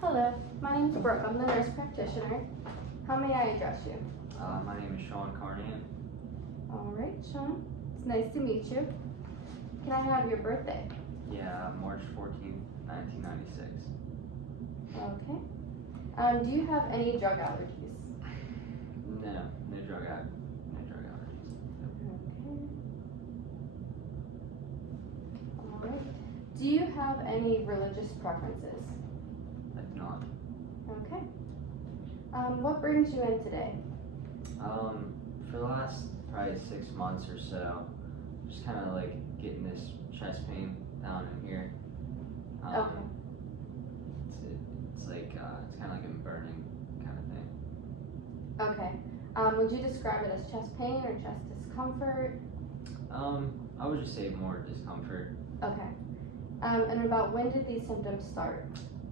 Hello, my name is Brooke. I'm the nurse practitioner. How may I address you? My name is Sean Carnian. All right, Sean. It's nice to meet you. Can I have your birthday? Yeah, March 14th, 1996. Okay. Do you have any drug allergies? No drug allergies. Okay. All right. Do you have any religious preferences? I do not. Okay. What brings you in today? For the last probably 6 months or so, just kind of like getting this chest pain down in here. Okay. It's like it's kind of like a burning kind of thing. Okay. Would you describe it as chest pain or chest discomfort? I would just say more discomfort. Okay. And about when did these symptoms start?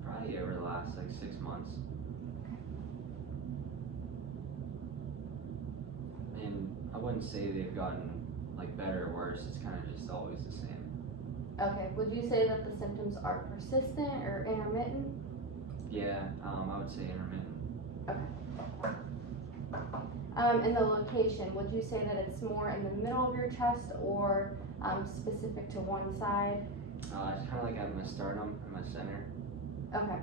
Probably over the last like 6 months. And I wouldn't say they've gotten like better or worse. It's kind of just always the same. Okay. Would you say that the symptoms are persistent or intermittent? Yeah, I would say intermittent. Okay. And the location, would you say that it's more in the middle of your chest or specific to one side? It's kind of like at my sternum and my center. Okay.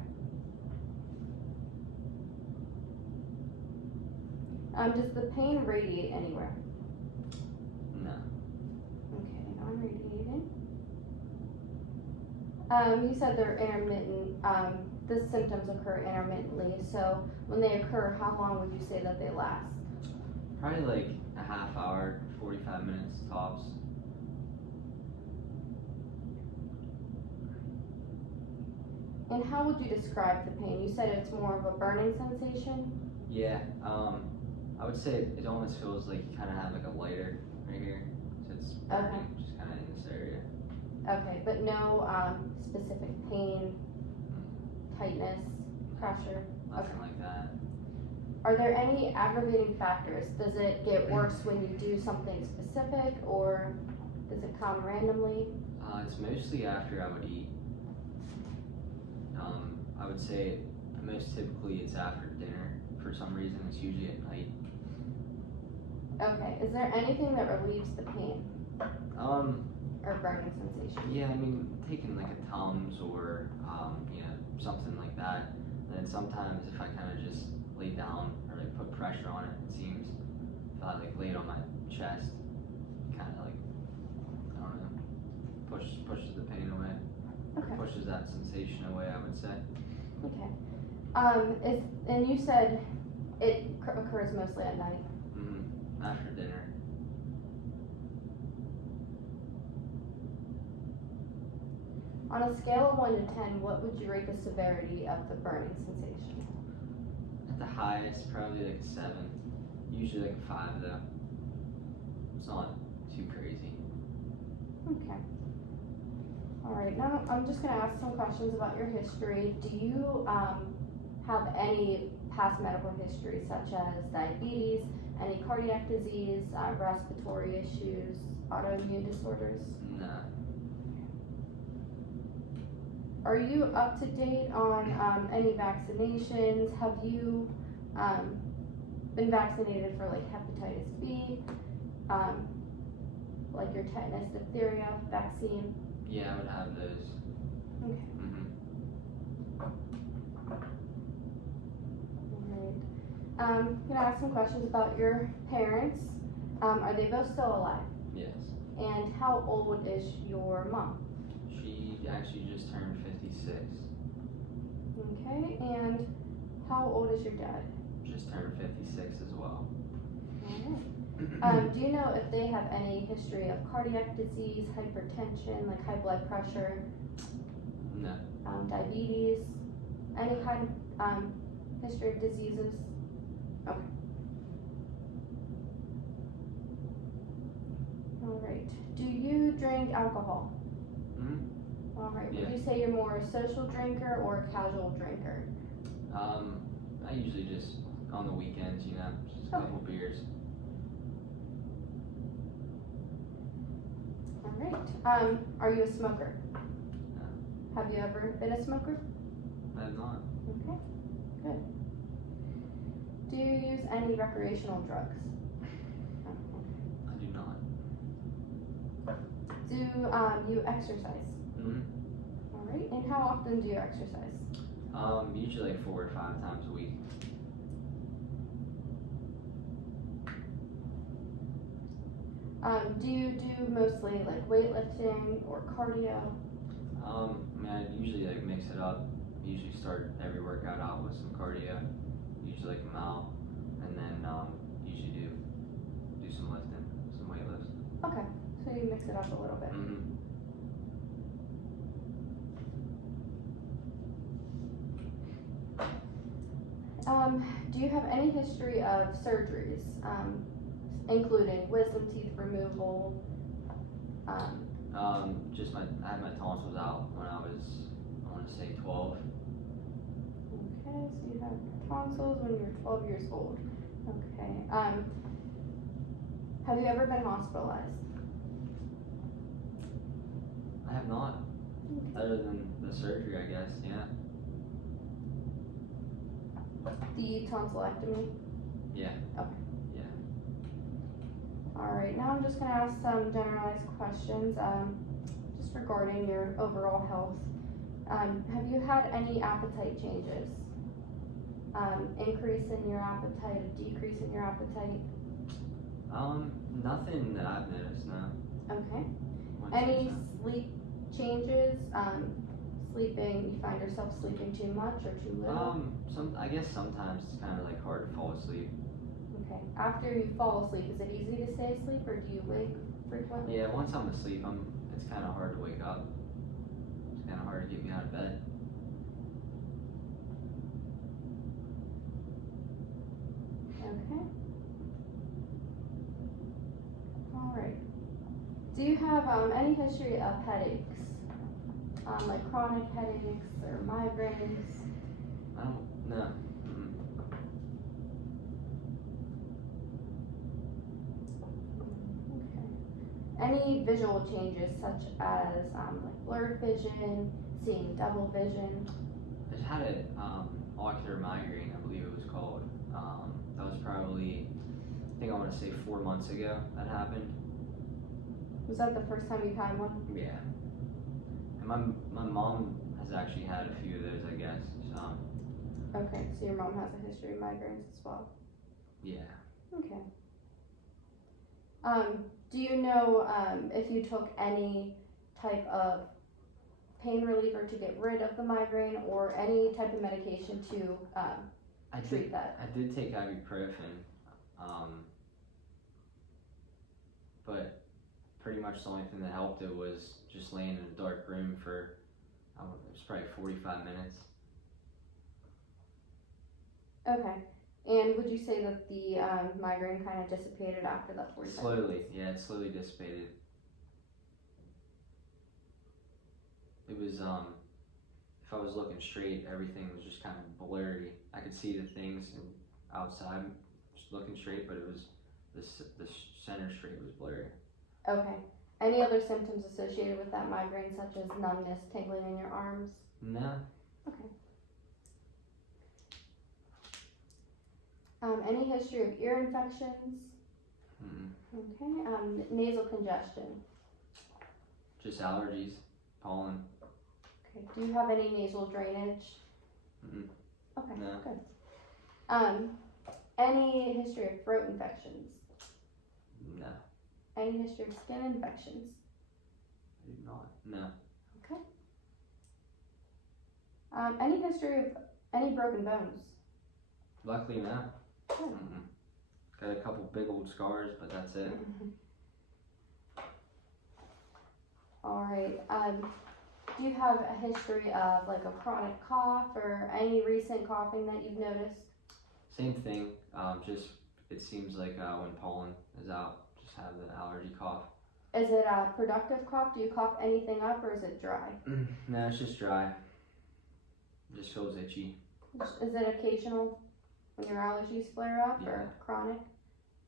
Does the pain radiate anywhere? No. Okay, non-radiating. You said they're intermittent. The symptoms occur intermittently. So when they occur, how long would you say that they last? Probably like a half hour, 45 minutes tops. And how would you describe the pain? You said it's more of a burning sensation? Yeah, I would say it almost feels like you kind of have like a lighter right here. So it's burning, just kind of in this area. Okay, but no specific pain, tightness, pressure? Nothing like that. Are there any aggravating factors? Does it get worse when you do something specific, or does it come randomly? It's mostly after I would eat. I would say most typically it's after dinner. For some reason, it's usually at night. Okay, is there anything that relieves the pain or burning sensation? Yeah, I mean, taking like a Tums or, something like that. And then sometimes if I kind of just lay down or like put pressure on it, it seems, if I like lay it on my chest, kind of like, I don't know, pushes the pain away. Okay. Pushes that sensation away, I would say. Okay. And you said it occurs mostly at night? Mm-hmm. After dinner. On a scale of 1 to 10, what would you rate the severity of the burning sensation? At the highest, probably like a 7. Usually like a 5 though. It's not too crazy. Okay. Alright, now I'm just going to ask some questions about your history. Do you have any past medical history such as diabetes, any cardiac disease, respiratory issues, autoimmune disorders? No. Are you up to date on any vaccinations? Have you been vaccinated for like hepatitis B, like your tetanus, diphtheria vaccine? Yeah, I would have those. Okay. Mm-hmm. Alright. Can I ask some questions about your parents? Are they both still alive? Yes. And how old is your mom? She actually just turned 56. Okay, and how old is your dad? Just turned 56 as well. Alright. Do you know if they have any history of cardiac disease, hypertension, like high blood pressure? No. Diabetes, any kind of history of diseases? Okay. Alright. Do you drink alcohol? Mm-hmm. Alright. Yeah. Would you say you're more a social drinker or a casual drinker? I usually just on the weekends, just a couple beers. Alright. Are you a smoker? No. Have you ever been a smoker? I have not. Okay, good. Do you use any recreational drugs? I do not. Do you exercise? Mm-hmm. All right, and how often do you exercise? Usually like 4 or 5 times a week. Do you do mostly like weightlifting or cardio? I mean, I usually like mix it up. Usually start every workout out with some cardio, usually like a mile, and then usually do some lifting, some weight lifts. Okay, so you mix it up a little bit. Mm-hmm. Do you have any history of surgeries, including wisdom teeth removal? Just I had my tonsils out when I was, I want to say 12. Okay, so you had tonsils when you were 12 years old. Okay. Have you ever been hospitalized? I have not, other than the surgery, I guess. Yeah. The tonsillectomy? Yeah. Okay. Yeah. Alright, now I'm just going to ask some generalized questions just regarding your overall health. Have you had any appetite changes? Increase in your appetite, a decrease in your appetite? Nothing that I've noticed, no. Okay. Wouldn't say Any so. sleep changes? Sleeping, you find yourself sleeping too much or too little? I guess sometimes it's kind of like hard to fall asleep. Okay. After you fall asleep, is it easy to stay asleep or do you wake frequently? Yeah, once I'm asleep, it's kind of hard to wake up. It's kind of hard to get me out of bed. Okay. Alright. Do you have any history of headaches? Like chronic headaches or migraines? I don't, no. Mm-mm. Okay. Any visual changes such as like blurred vision, seeing double vision? I just had a ocular migraine, I believe it was called. That was probably, I think I want to say 4 months ago that happened. Was that the first time you had one? Yeah. And my mom has actually had a few of those, I guess. Okay, so your mom has a history of migraines as well. Yeah. Okay. Do you know if you took any type of pain reliever to get rid of the migraine or any type of medication to treat that? I did take ibuprofen, but pretty much the only thing that helped it was just laying in a dark room for, I don't know, it was probably 45 minutes. Okay. And would you say that the migraine kind of dissipated after that 45 Slowly, minutes? yeah, it slowly dissipated. It was, if I was looking straight, everything was just kind of blurry. I could see the things outside, just looking straight, but it was, the center straight was blurry. Okay. Any other symptoms associated with that migraine, such as numbness, tingling in your arms? No. Okay. Any history of ear infections? Mm-mm. Okay. Nasal congestion? Just allergies, pollen. Okay. Do you have any nasal drainage? Mm-mm. Okay. No. Good. Any history of throat infections? No. Any history of skin infections? I do not. No. Okay. Any history of any broken bones? Luckily, no. Good. Mm-mm. Got a couple big old scars, but that's it. All right. Do you have a history of like a chronic cough or any recent coughing that you've noticed? Same thing. Just it seems like when pollen is out, just have the allergy cough. Is it a productive cough? Do you cough anything up or is it dry? No, it's just dry. It just feels itchy. Is it occasional when your allergies flare up or chronic?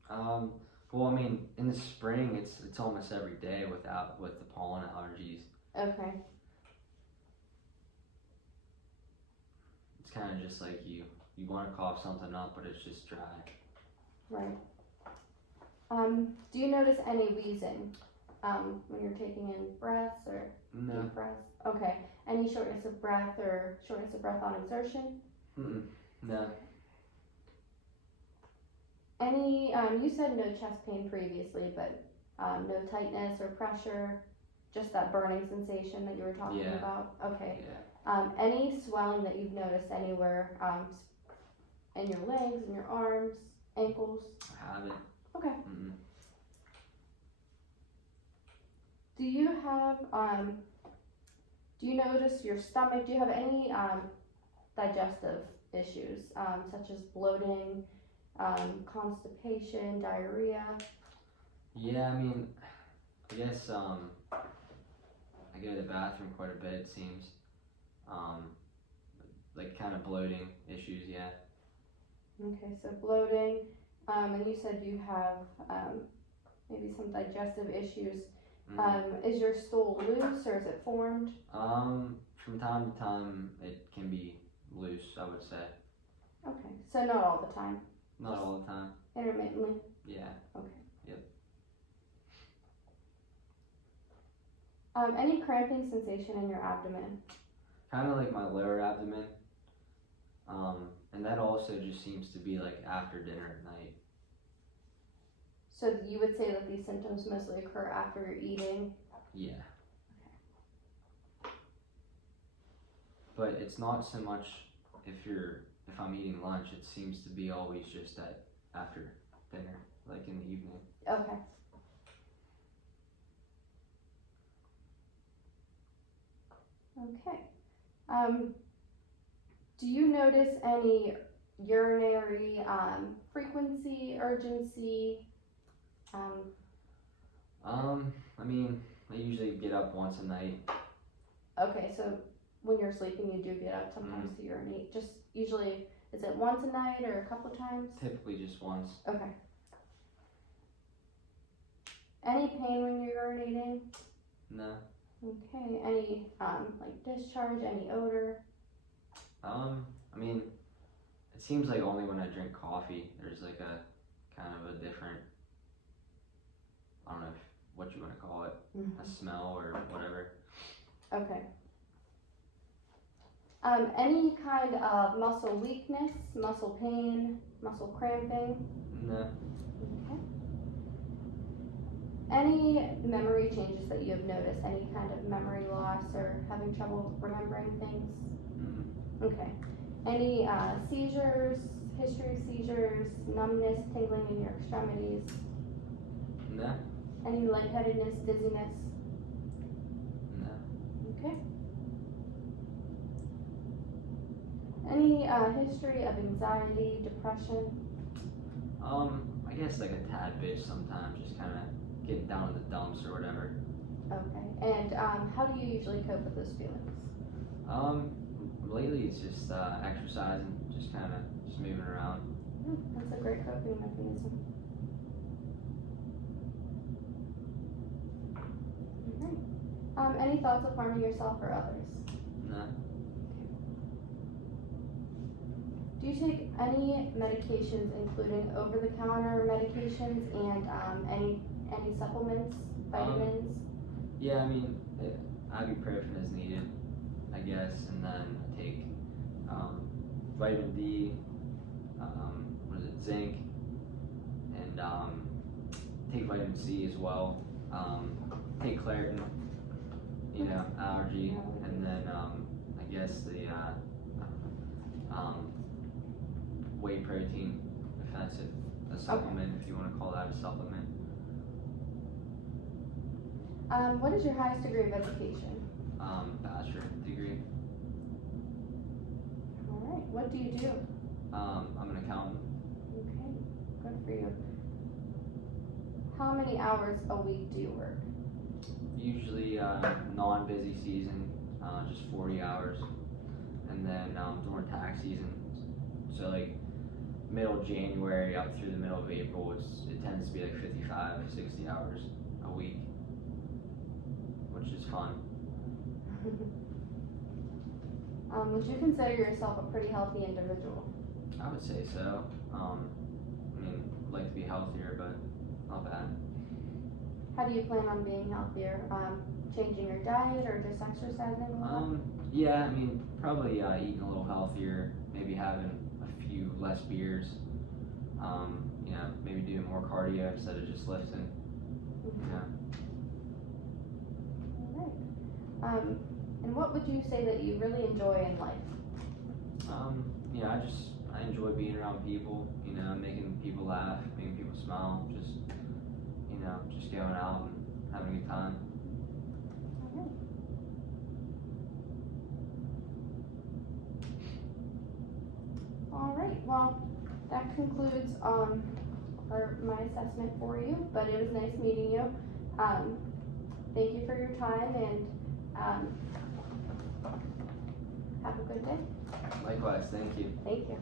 Well, I mean, in the spring, it's almost every day with the pollen allergies. Okay. kind of just like you want to cough something up, but it's just dry. Right. Do you notice any wheezing when you're taking in breaths or No. deep breaths? Okay. Any shortness of breath or shortness of breath on exertion? No. Any, you said no chest pain previously, but no tightness or pressure, just that burning sensation that you were talking Yeah. about? Okay. Yeah. Any swelling that you've noticed anywhere in your legs, in your arms, ankles? I haven't. Okay. Mm-mm. Do you have, do you notice your stomach, do you have any digestive issues, such as bloating, constipation, diarrhea? Yeah, I mean, I guess I go to the bathroom quite a bit. It seems, like kind of bloating issues. Yeah. Okay, so bloating, and you said you have maybe some digestive issues. Is your stool loose or is it formed? From time to time it can be loose, I would say. Okay, so not all the time, Not all the time. intermittently. Yeah. Okay. Yep. Any cramping sensation in your abdomen? Kind of like my lower abdomen. And that also just seems to be like after dinner at night. So you would say that these symptoms mostly occur after you're eating? Yeah. But it's not so much if I'm eating lunch, it seems to be always just at after dinner, like in the evening. Okay. Okay. Do you notice any urinary frequency, urgency? I mean, I usually get up once a night. Okay, so when you're sleeping, you do get up sometimes to urinate. Just usually, is it once a night or a couple times? Typically just once. Okay. Any pain when you're urinating? No. Okay. Any like discharge? Any odor? I mean, it seems like only when I drink coffee, there's like a kind of a different, I don't know what you want to call it, a smell or whatever. Okay. Any kind of muscle weakness, muscle pain, muscle cramping? No. Okay. Any memory changes that you have noticed? Any kind of memory loss or having trouble remembering things? Okay. Any seizures, history of seizures, numbness, tingling in your extremities? No. Any lightheadedness, dizziness? No. Okay. Any history of anxiety, depression? I guess like a tad bit sometimes, just kind of getting down in the dumps or whatever. Okay. And how do you usually cope with those feelings? Lately it's just exercising, just kind of just moving around. That's a great coping mechanism. Alright. Any thoughts of harming yourself or others? No. Do you take any medications, including over-the-counter medications and any supplements, vitamins? Yeah, I mean, ibuprofen is needed, I guess, and then I take vitamin D, zinc, and take vitamin C as well. Take Claritin, allergy, and then I guess the whey protein, if that's a supplement, if you want to call that a supplement. What is your highest degree of education? Bachelor degree. Alright, what do you do? I'm an accountant. Okay, good for you. How many hours a week do you work? Usually non-busy season, just 40 hours, and then during tax season, so like middle of January up through the middle of April, it tends to be like 55, 60 hours a week, which is fun. Would you consider yourself a pretty healthy individual? I would say so. I mean, I'd like to be healthier, but not bad. How do you plan on being healthier? Changing your diet or just exercising a lot? Yeah, I mean, probably eating a little healthier, maybe having a few less beers. You know, maybe doing more cardio instead of just lifting. You know. Alright. And what would you say that you really enjoy in life? You know, I enjoy being around people. You know, making people laugh, making people smile. Just, you know, just going out and having a good time. Alright, well, that concludes my assessment for you, but it was nice meeting you. Thank you for your time and have a good day. Likewise, thank you. Thank you.